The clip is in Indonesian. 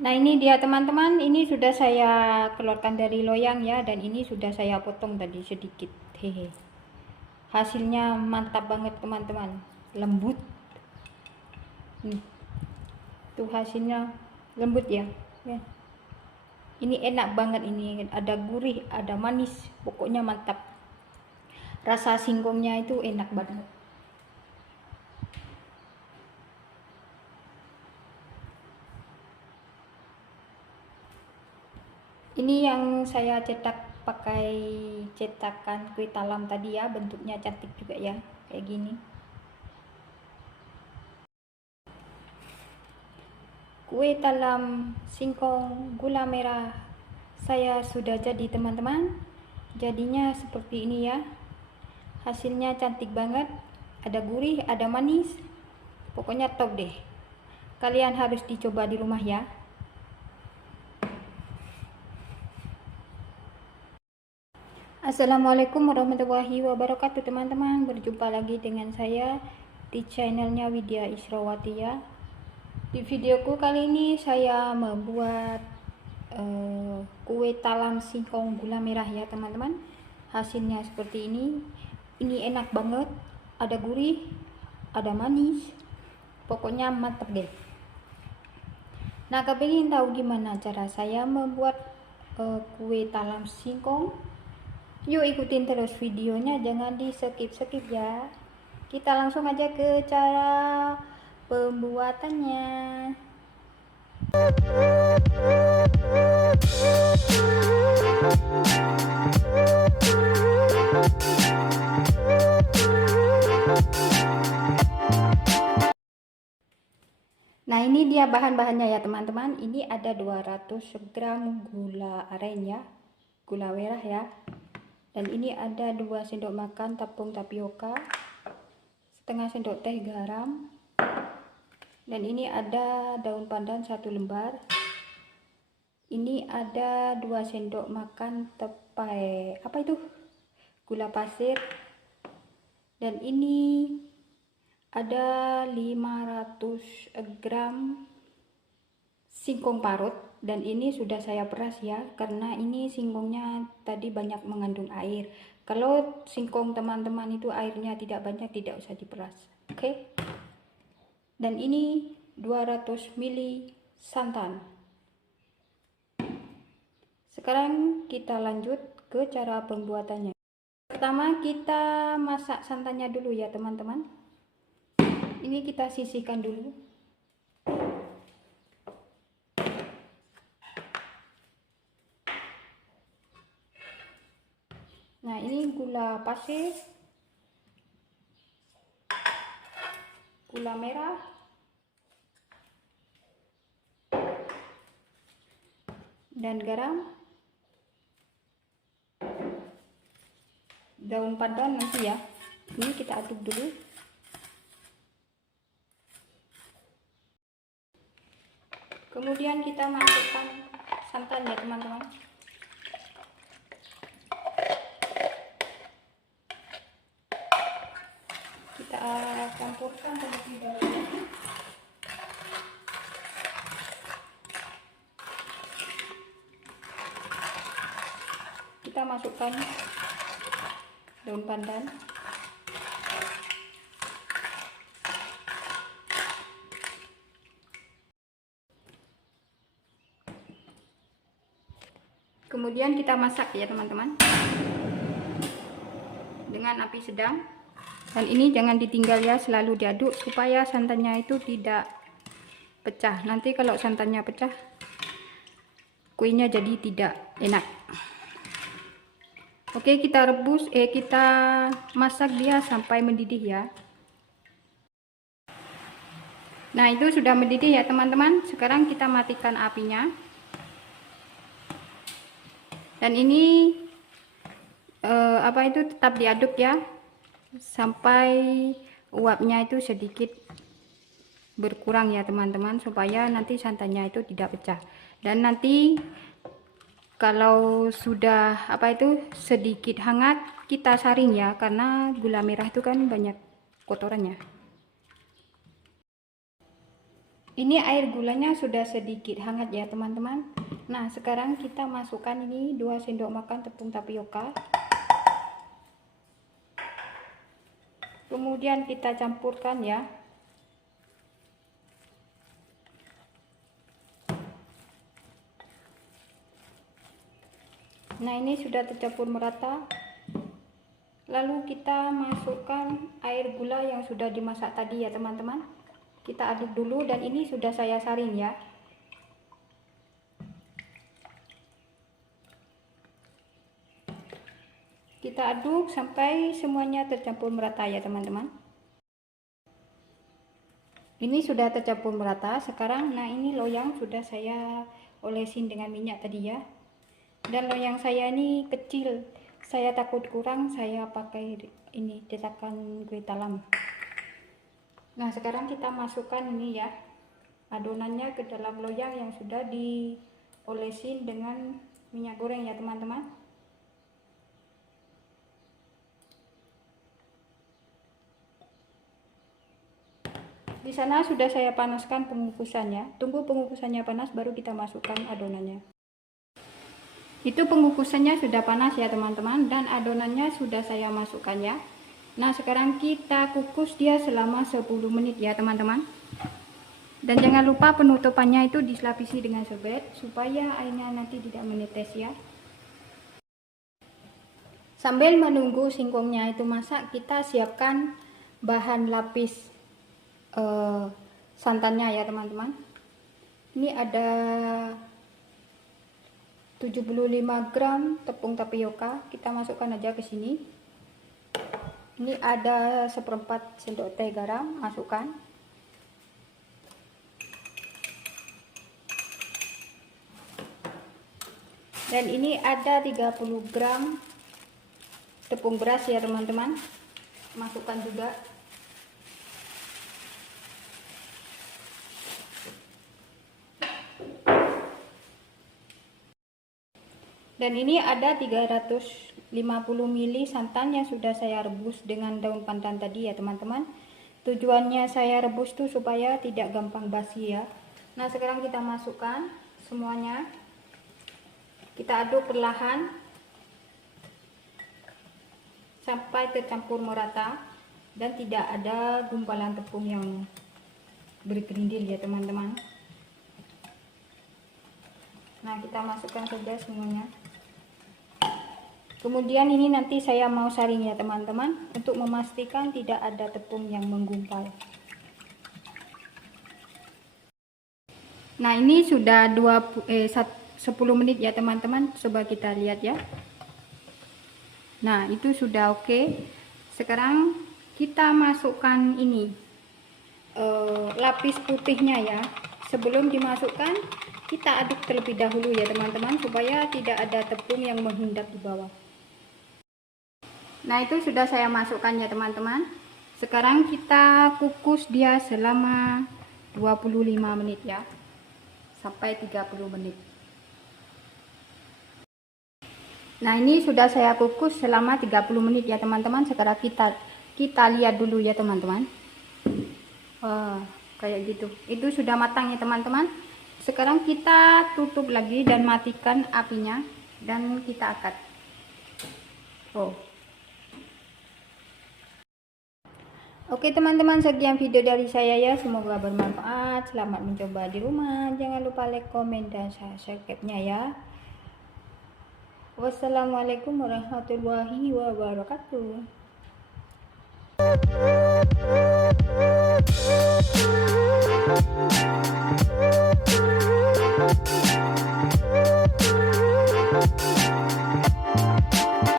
Nah ini dia teman-teman, ini sudah saya keluarkan dari loyang ya, dan ini sudah saya potong tadi sedikit. Hehe. Hasilnya mantap banget teman-teman, lembut. Tuh hasilnya lembut ya. Ya. Ini enak banget, ini ada gurih, ada manis, pokoknya mantap. Rasa singkongnya itu enak banget. Ini yang saya cetak pakai cetakan kue talam tadi ya, bentuknya cantik juga ya, kayak gini. Kue talam singkong gula merah saya sudah jadi teman-teman. Jadinya seperti ini ya. Hasilnya cantik banget, ada gurih, ada manis, pokoknya top deh. Kalian harus dicoba di rumah ya. Assalamualaikum warahmatullahi wabarakatuh teman-teman. Berjumpa lagi dengan saya di channelnya Widya Israwati ya. Di videoku kali ini saya membuat kue talam singkong gula merah ya teman-teman. Hasilnya seperti ini. Ini enak banget, ada gurih, ada manis, pokoknya mantep deh. Nah, kalian tahu gimana cara saya membuat kue talam singkong? Yuk ikutin terus videonya, jangan di skip ya. Kita langsung aja ke cara pembuatannya. Nah ini dia bahan-bahannya ya teman-teman. Ini ada 200 gram gula aren ya, gula merah ya. Dan ini ada 2 sendok makan tepung tapioka, setengah sendok teh garam. Dan ini ada daun pandan 1 lembar. Ini ada 2 sendok makan gula pasir. Dan ini ada 500 gram singkong parut, dan ini sudah saya peras ya, karena ini singkongnya tadi banyak mengandung air. Kalau singkong teman-teman itu airnya tidak banyak, tidak usah diperas. Oke. Dan ini 200 ml santan. Sekarang kita lanjut ke cara pembuatannya. Pertama kita masak santannya dulu ya teman-teman. Ini kita sisihkan dulu. Nah ini gula pasir, gula merah, dan garam, daun pandan nanti ya. Ini kita aduk dulu. Kemudian kita masukkan santan ya teman-teman. Kita campurkan terlebih dahulu. Kita masukkan daun pandan. Kemudian kita masak ya teman-teman, dengan api sedang. Dan ini jangan ditinggal ya, selalu diaduk supaya santannya itu tidak pecah. Nanti kalau santannya pecah, kuenya jadi tidak enak. Oke, kita kita masak dia sampai mendidih ya. Nah itu sudah mendidih ya teman-teman. Sekarang kita matikan apinya. Dan ini tetap diaduk ya sampai uapnya itu sedikit berkurang ya teman-teman, supaya nanti santannya itu tidak pecah. Dan nanti kalau sudah sedikit hangat, kita saring ya, karena gula merah itu kan banyak kotorannya. Ini air gulanya sudah sedikit hangat ya teman-teman. Nah sekarang kita masukkan ini 2 sendok makan tepung tapioka. Kemudian kita campurkan ya. Nah ini sudah tercampur merata. Lalu kita masukkan air gula yang sudah dimasak tadi ya teman-teman. Kita aduk dulu, dan ini sudah saya saring ya. Kita aduk sampai semuanya tercampur merata ya teman-teman. Ini sudah tercampur merata sekarang. Nah ini loyang sudah saya olesin dengan minyak tadi ya. Dan loyang saya ini kecil, saya takut kurang, saya pakai ini cetakan kue talam. Nah sekarang kita masukkan ini ya, adonannya ke dalam loyang yang sudah diolesin dengan minyak goreng ya teman-teman. Di sana sudah saya panaskan pengukusannya. Tunggu pengukusannya panas baru kita masukkan adonannya. Itu pengukusannya sudah panas ya teman-teman, dan adonannya sudah saya masukkan ya. Nah sekarang kita kukus dia selama 10 menit ya teman-teman. Dan jangan lupa penutupannya itu dilapisi dengan serbet supaya airnya nanti tidak menetes ya. Sambil menunggu singkongnya itu masak, kita siapkan bahan lapis santannya ya teman-teman. Ini ada 75 gram tepung tapioka, kita masukkan aja ke sini. Ini ada 1/4 sendok teh garam, masukkan. Dan ini ada 30 gram tepung beras ya teman-teman, masukkan juga. Dan ini ada 350 ml santan yang sudah saya rebus dengan daun pandan tadi ya teman-teman. Tujuannya saya rebus tuh supaya tidak gampang basi ya. Nah sekarang kita masukkan semuanya. Kita aduk perlahan sampai tercampur merata dan tidak ada gumpalan tepung yang bergerindil ya teman-teman. Nah kita masukkan saja semuanya. Kemudian ini nanti saya mau saring ya teman-teman, untuk memastikan tidak ada tepung yang menggumpal. Nah ini sudah 10 menit ya teman-teman, coba kita lihat ya. Nah itu sudah oke. Sekarang kita masukkan ini lapis putihnya ya. Sebelum dimasukkan kita aduk terlebih dahulu ya teman-teman, supaya tidak ada tepung yang menghinggap di bawah. Nah itu sudah saya masukkan ya teman-teman. Sekarang kita kukus dia selama 25 menit ya, sampai 30 menit. Nah ini sudah saya kukus selama 30 menit ya teman-teman. Sekarang kita lihat dulu ya teman-teman. Kayak gitu, itu sudah matang ya teman-teman. Sekarang kita tutup lagi dan matikan apinya, dan kita angkat. Oke teman-teman, sekian video dari saya ya, semoga bermanfaat. Selamat mencoba di rumah. Jangan lupa like, komen, dan subscribe-nya ya. Wassalamualaikum warahmatullahi wabarakatuh.